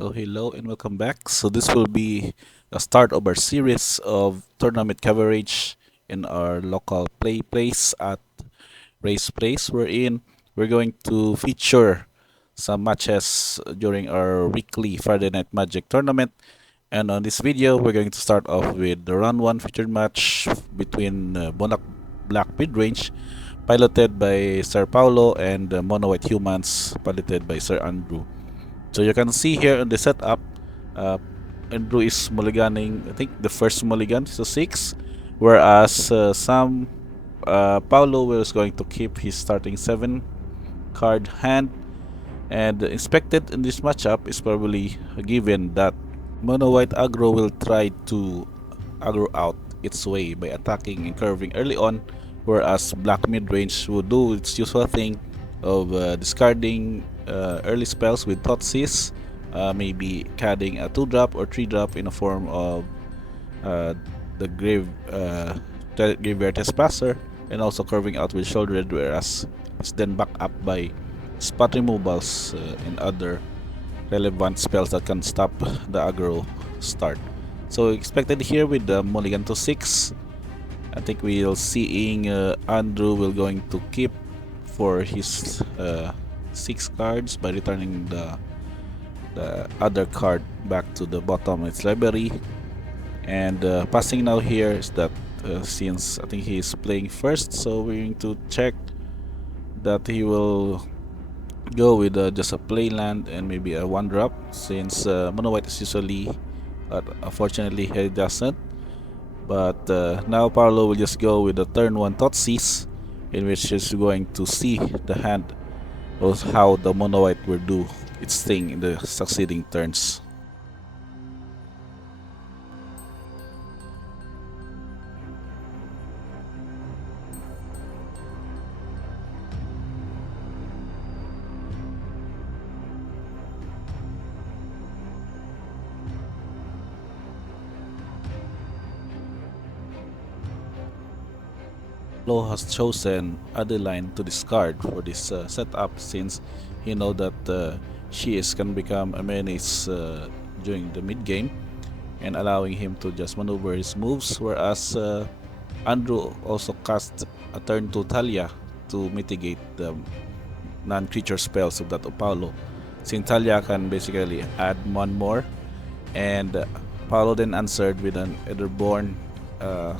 So hello and welcome back. So this will be a start of our series of tournament coverage in our local place at Race Place. We're going to feature some matches during our weekly Friday Night Magic tournament. And on this video, we're going to start off with the round 1 featured match between Bonak Black Midrange, piloted by Sir Paulo, and Mono White Humans, piloted by Sir Andrew. So you can see here in the setup, uh, Andrew is mulliganing, I think the first mulligan is a 6, whereas Paulo was going to keep his starting 7 card hand, and expected in this matchup is probably given that Mono White aggro will try to aggro out its way by attacking and curving early on, whereas Black Midrange will do its usual thing of discarding early spells with Thoughtseize, maybe cadding a 2-drop or 3-drop in a form of uh, the Graveyard Trespasser, and also curving out with Shouldered, whereas it's then backed up by spot removals and other relevant spells that can stop the aggro start. So expected here with the mulligan to 6. I think we'll seeing Andrew will going to keep for his 6 cards by returning the other card back to the bottom of its library. And passing now here is that since I think he is playing first, so we're going to check that he will go with just a plain land and maybe a 1-drop, since Mono White is usually, unfortunately he doesn't. But now Paolo will just go with the turn 1 Thoughtseize, in which he's going to see the hand of how the Mono White will do its thing in the succeeding turns. Lo has chosen Adeline to discard for this setup, since he know that she is can become a menace during the mid game, and allowing him to just maneuver his moves, whereas Andrew also cast a turn to Talia to mitigate the non-creature spells of that of Paolo, since Talia can basically add one more, and Paolo then answered with an Etherborn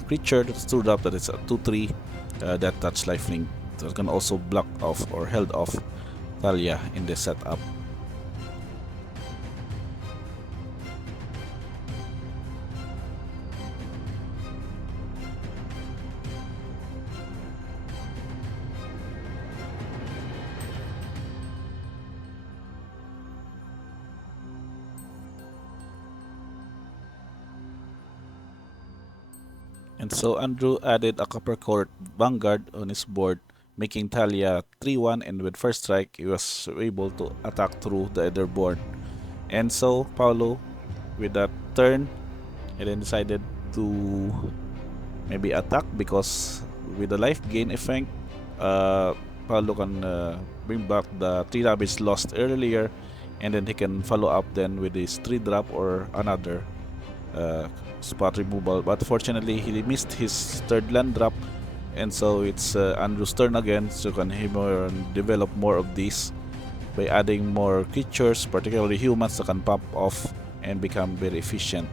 creature that's 2-drop, that is a 2/3 that touch lifelink, that can also block off or held off Talia in the setup. And so Andrew added a Copper Court Vanguard on his board, making Talia 3/1, and with first strike he was able to attack through the Etherborn. And so Paulo, with that turn, he then decided to maybe attack, because with the life gain effect, Paulo can bring back the 3 damage lost earlier, and then he can follow up then with his 3-drop or another spot removal. But fortunately he missed his 3rd land drop, and so it's Andrew's turn again, so can he develop more of these by adding more creatures, particularly humans, that can pop off and become very efficient,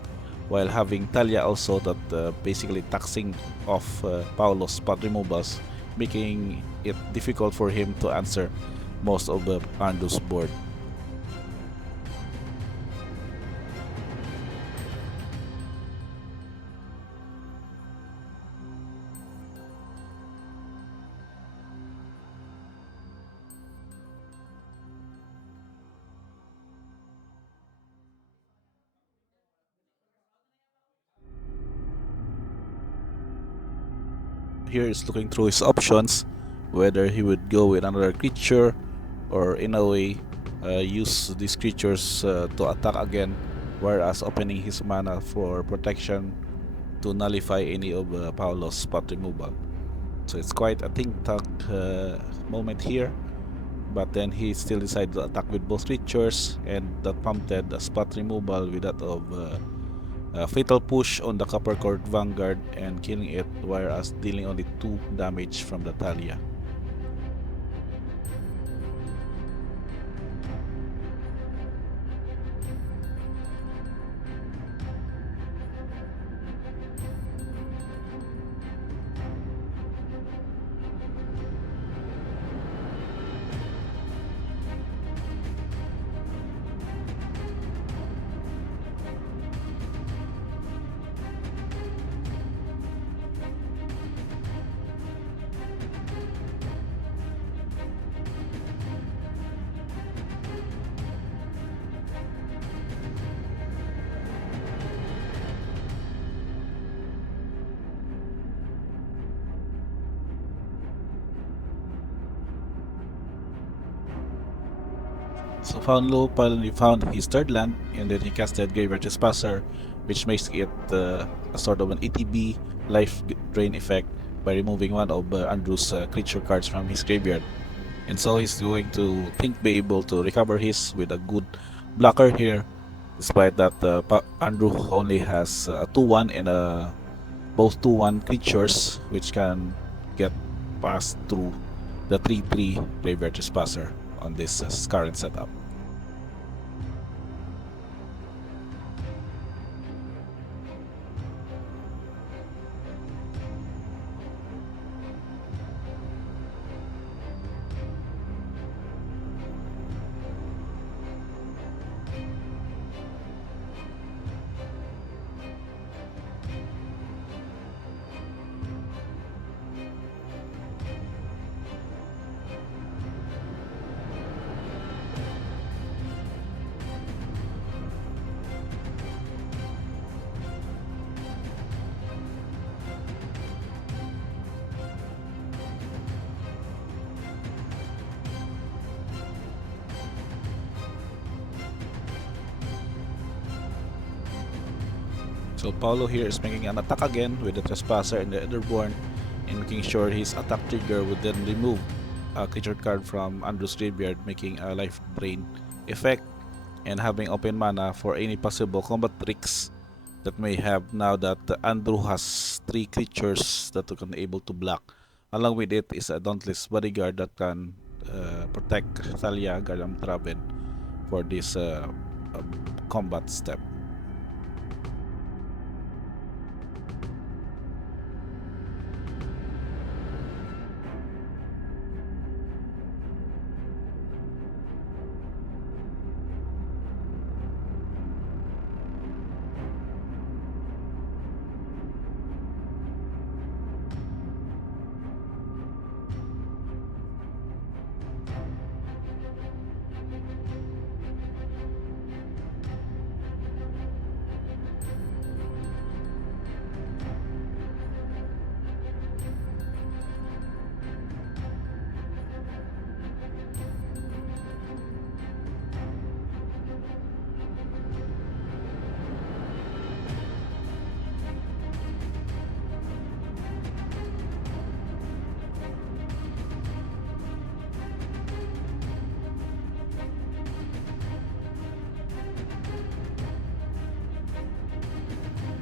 while having Talia also that basically taxing off Paulo's spot removals, making it difficult for him to answer most of the Andrew's board. Here is looking through his options, whether he would go with another creature, or in a way use these creatures to attack again, whereas opening his mana for protection to nullify any of Paulo's spot removal. So it's quite a think-tank moment here, but then he still decided to attack with both creatures, and that prompted a spot removal with that of a fatal push on the Copper Court Vanguard and killing it, whereas dealing only 2 damage from the Talia. So Paulo finally found his third land, and then he casted Graveyard Trespasser, which makes it a sort of an ATB life drain effect by removing one of Andrew's creature cards from his graveyard. And so he's going to think be able to recover his with a good blocker here, despite that Andrew only has a 2-1 and both 2-1 creatures which can get passed through the 3-3 Graveyard Trespasser on this current setup. So Paulo here is making an attack again with the Trespasser and the Etherborn, and making sure his attack trigger would then remove a creature card from Andrew's graveyard, making a life drain effect, and having open mana for any possible combat tricks that may have now that Andrew has 3 creatures that you can able to block. Along with it is a Dauntless Bodyguard that can protect Thalia, Garam Traven for this combat step.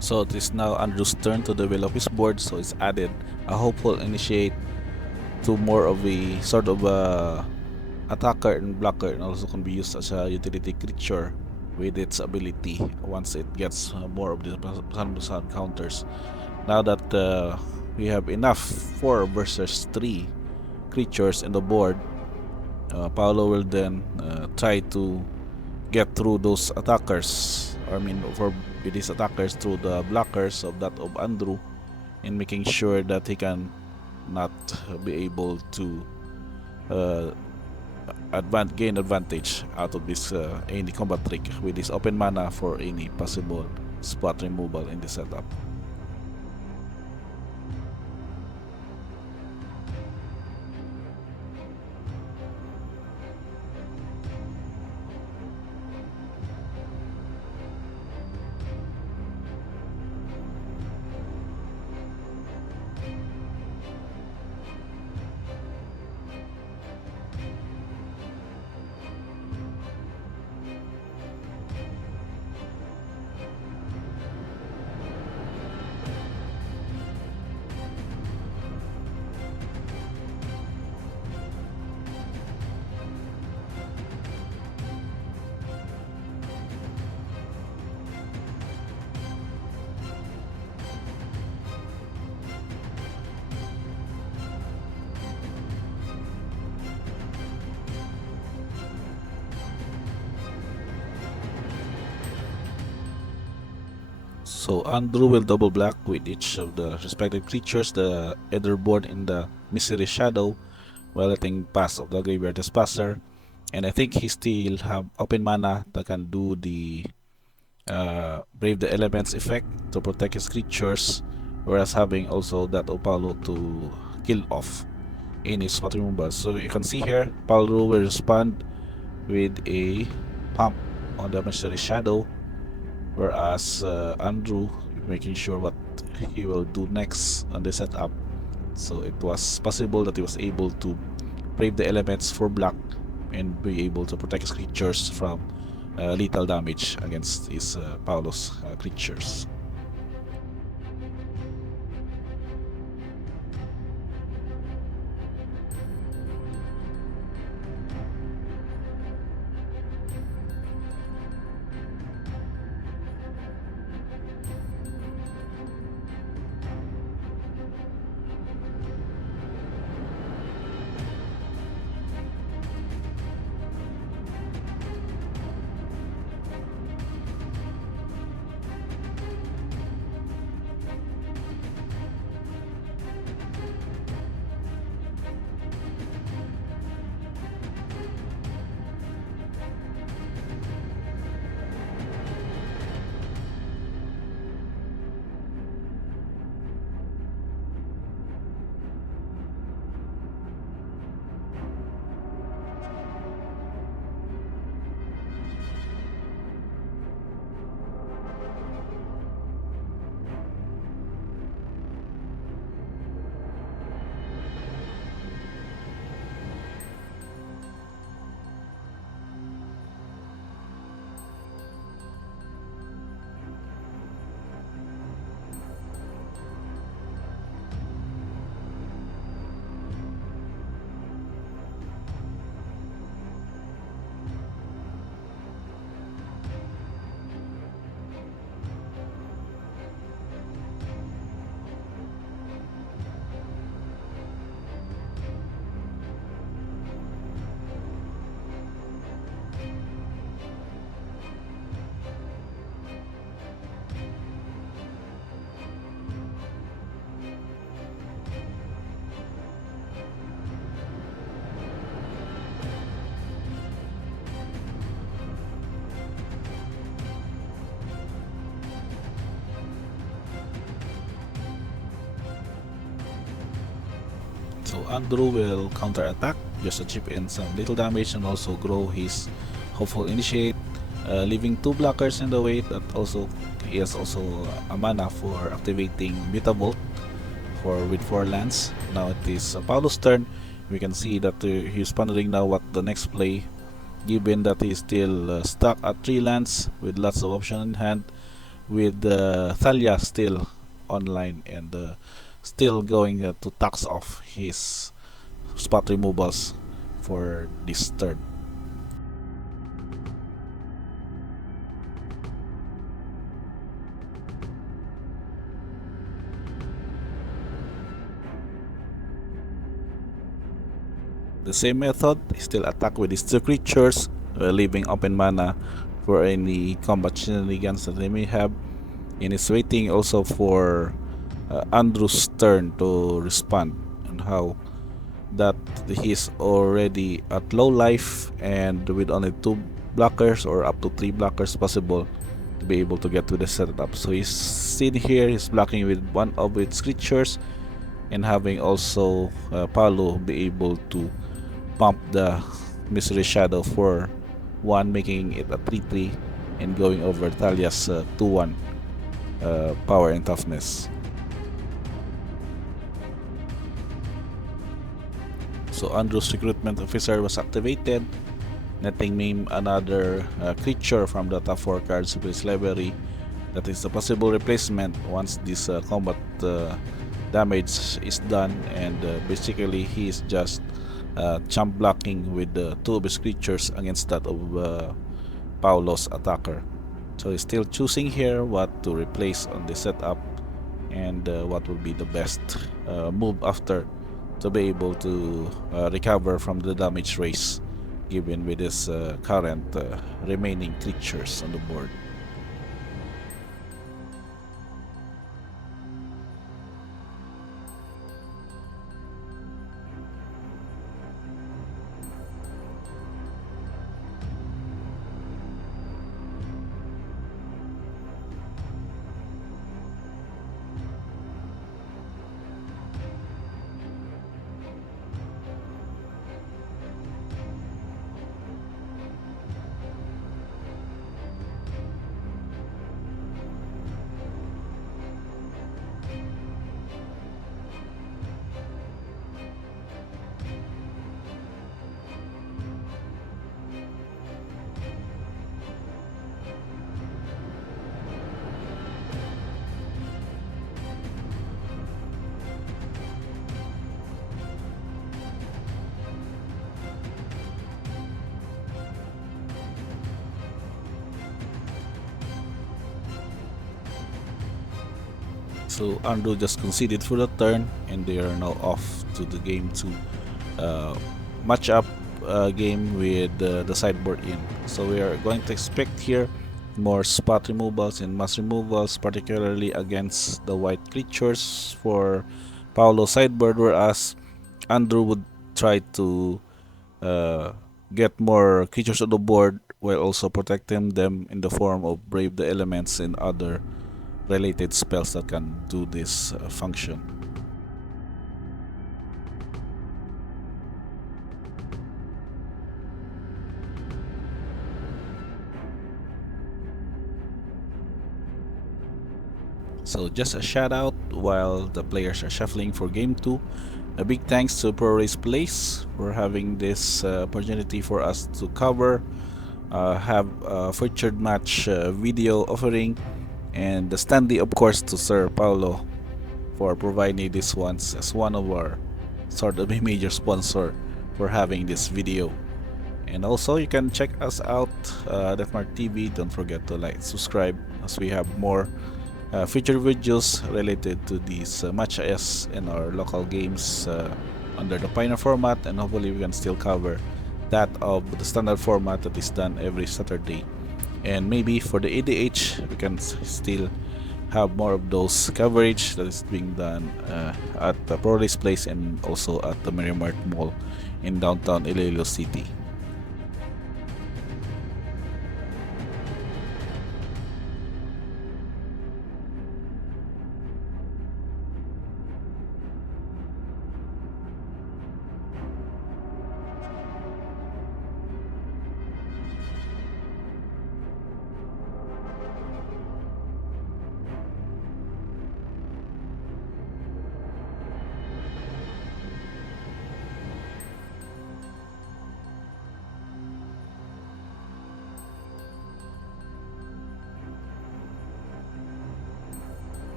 So it is now Andrew's turn to develop his board, so it's added a Hopeful Initiate to more of a sort of a attacker and blocker, and also can be used as a utility creature with its ability once it gets more of the sun counters. Now that we have enough 4 versus 3 creatures in the board, Paolo will then try to get through those attackers, or I mean for with these attackers through the blockers of that of Andrew, in making sure that he can not be able to gain advantage out of this any combat trick with this open mana for any possible spot removal in the setup. So Andrew will double black with each of the respective creatures, the Etherborn in the Mystery Shadow, while letting pass of the Graveyard Trespasser. And I think he still have open mana that can do the Brave the Elements effect to protect his creatures, whereas having also that Opalo to kill off any spot removal. So you can see here, Paulo will respond with a pump on the Mystery Shadow, whereas Andrew making sure what he will do next on the setup. So it was possible that he was able to brave the elements for black and be able to protect his creatures from lethal damage against his Paulo's creatures. So Andrew will counter attack just to chip in some little damage and also grow his Hopeful Initiate, leaving 2 blockers in the way. That also he has also a mana for activating Mutavolt with 4 lands. Now it is Paulo's turn. We can see that he's pondering now what the next play, given that he's still stuck at 3 lands with lots of options in hand, with Thalia still online and still going to tax off his spot removals for this turn. The same method, still attack with his 2 creatures, leaving open mana for any combat shenanigans that they may have. And is waiting also for Andrew's turn to respond, and how that he's already at low life and with only 2 blockers or up to 3 blockers possible to be able to get to the setup. So he's seen here, he's blocking with one of its creatures and having also Paulo be able to pump the Mystery Shadow for 1, making it a 3-3 and going over Talia's 2-1 power and toughness. So Andrew's recruitment officer was activated, netting him another creature from the top 4 cards of his library. That is a possible replacement once this combat damage is done, and basically he is just chump blocking with 2 of his creatures against that of Paulo's attacker. So he's still choosing here what to replace on the setup and what will be the best move after to be able to recover from the damage race given with his current remaining creatures on the board. So Andrew just conceded for the turn, and they are now off to the game 2 match up game with the sideboard in. So we are going to expect here more spot removals and mass removals, particularly against the white creatures for Paolo's sideboard, whereas Andrew would try to uh, get more creatures on the board while also protecting them in the form of Brave the Elements and other related spells that can do this function. So just a shout out while the players are shuffling for game 2. A big thanks to ProRace Place for having this opportunity for us to cover, have a featured match video offering, and the standee of course to Sir Paulo for providing this once as one of our sort of a major sponsor for having this video. And also you can check us out Deathmark TV. Don't forget to like, subscribe, as we have more feature videos related to these match S and our local games under the Pioneer format, and hopefully we can still cover that of the standard format that is done every Saturday. And maybe for the ADH we can still have more of those coverage that is being done at the ProRace Place and also at the Merrimart Mall in downtown Iloilo City.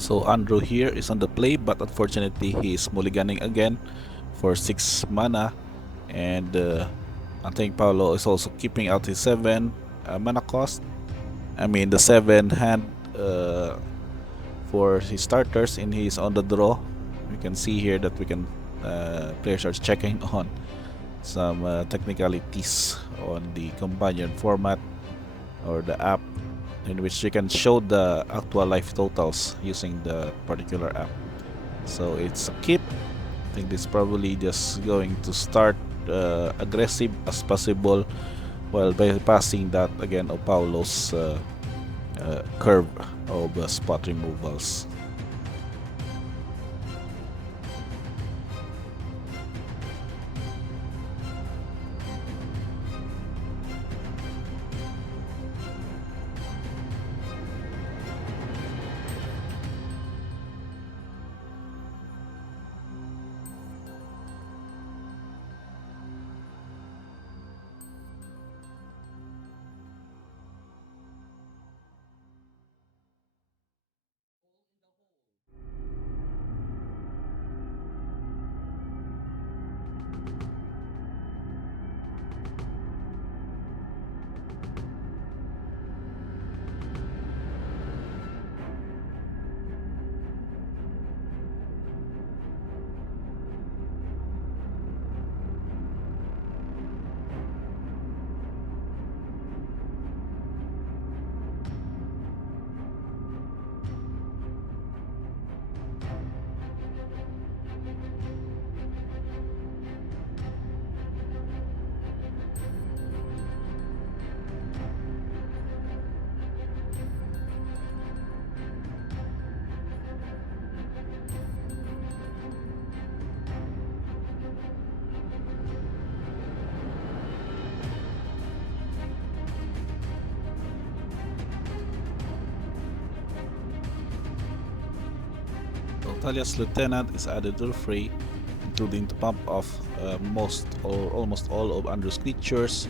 So Andrew here is on the play, but unfortunately he is mulliganing again for 6 mana, and I think Paolo is also keeping out his 7 mana cost. I mean the 7 hand for his starters, and he is on the draw. We can see here that we can players are checking on some technicalities on the companion format or the app, in which you can show the actual life totals using the particular app. So it's a keep. I think this is probably just going to start aggressive as possible while bypassing that again of Paulo's curve of spot removals. So Talia's lieutenant is added to the fray, including to pump off most or almost all of Andrew's creatures,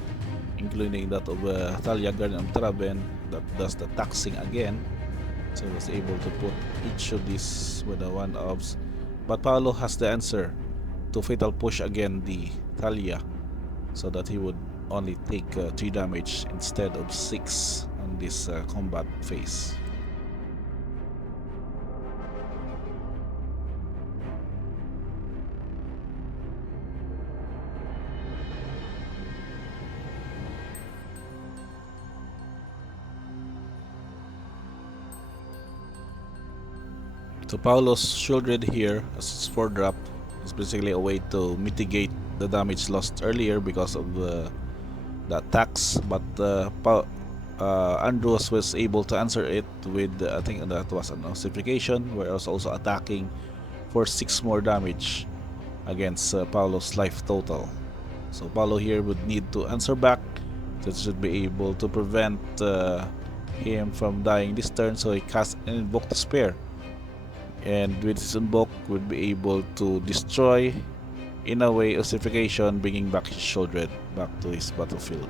including that of Talia Guardian of Traben that does the taxing again. So he was able to put each of these with the one ofs. But Paolo has the answer to fatal push again the Talia, so that he would only take 3 damage instead of 6 on this combat phase. So Paulo's Shieldred here as 4 drop is basically a way to mitigate the damage lost earlier because of the attacks, but Andros was able to answer it with I think that was an ossification, where I was also attacking for 6 more damage against Paulo's life total. So Paulo here would need to answer back, so it should be able to prevent him from dying this turn, so he cast and invoke the spare, and with his invoke would be able to destroy in a way ossification, bringing back his Shieldred back to his battlefield.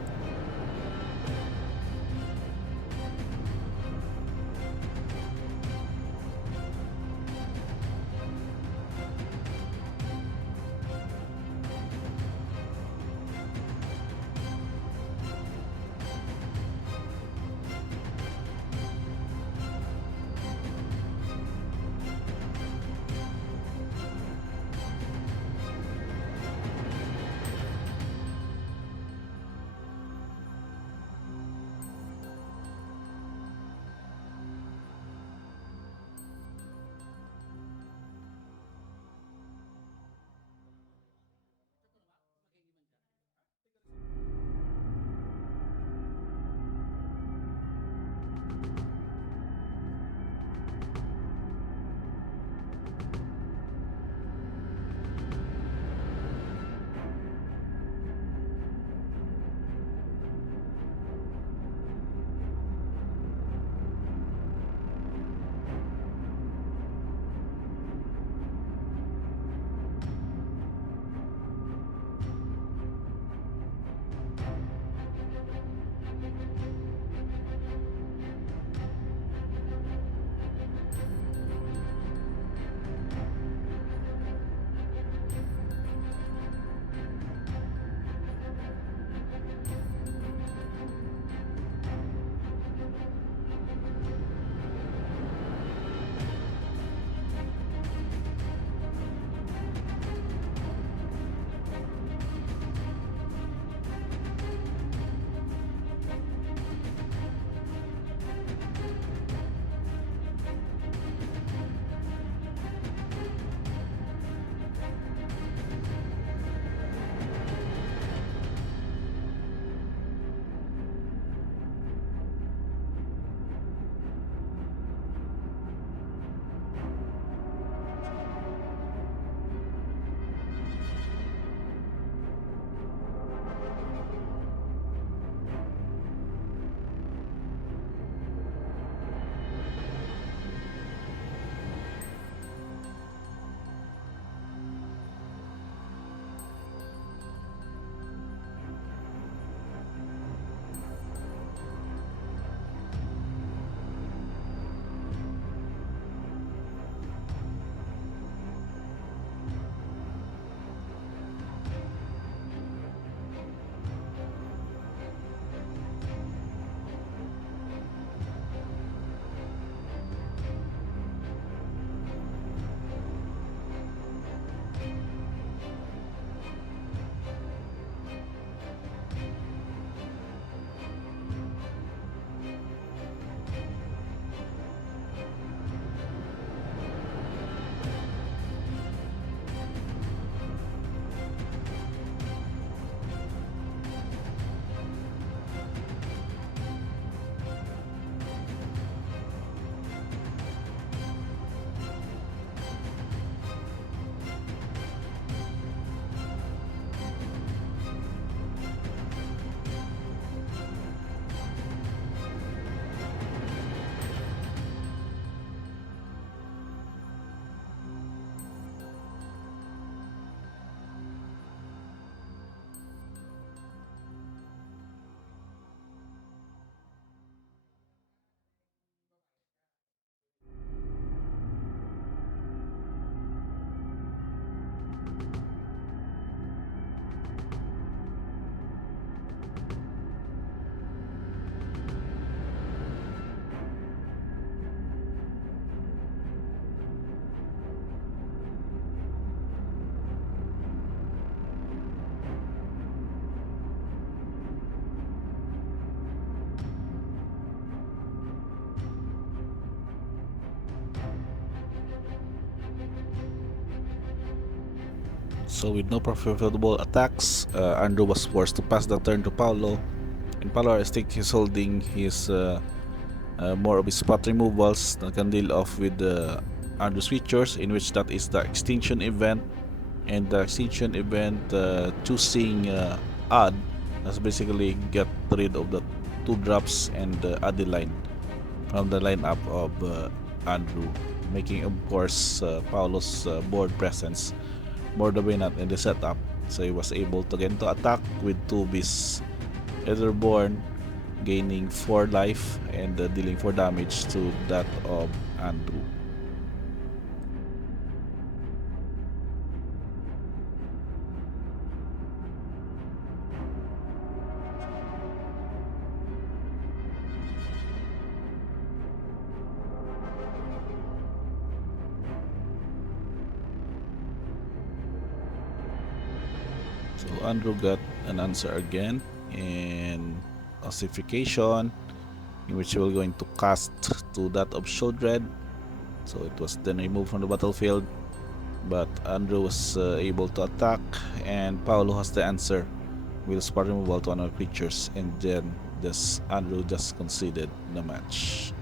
So with no profitable attacks, Andrew was forced to pass the turn to Paolo. And Paolo, I think he's holding his more of his spot removals that can deal off with the Andrew's features, in which that is the extinction event. And the extinction event choosing Odd has basically get rid of the 2 drops and Adeline from the lineup of Andrew, making of course Paulo's board presence more dominant in the setup. So he was able to get into attack with 2 Beasts Etherborn, gaining 4 life and dealing 4 damage to that of Andrew. So Andrew got an answer again in ossification, in which we were going to cast to that of Shieldred. So it was then removed from the battlefield, but Andrew was able to attack, and Paolo has the answer with spot removal to one of the creatures, and then this Andrew just conceded the match.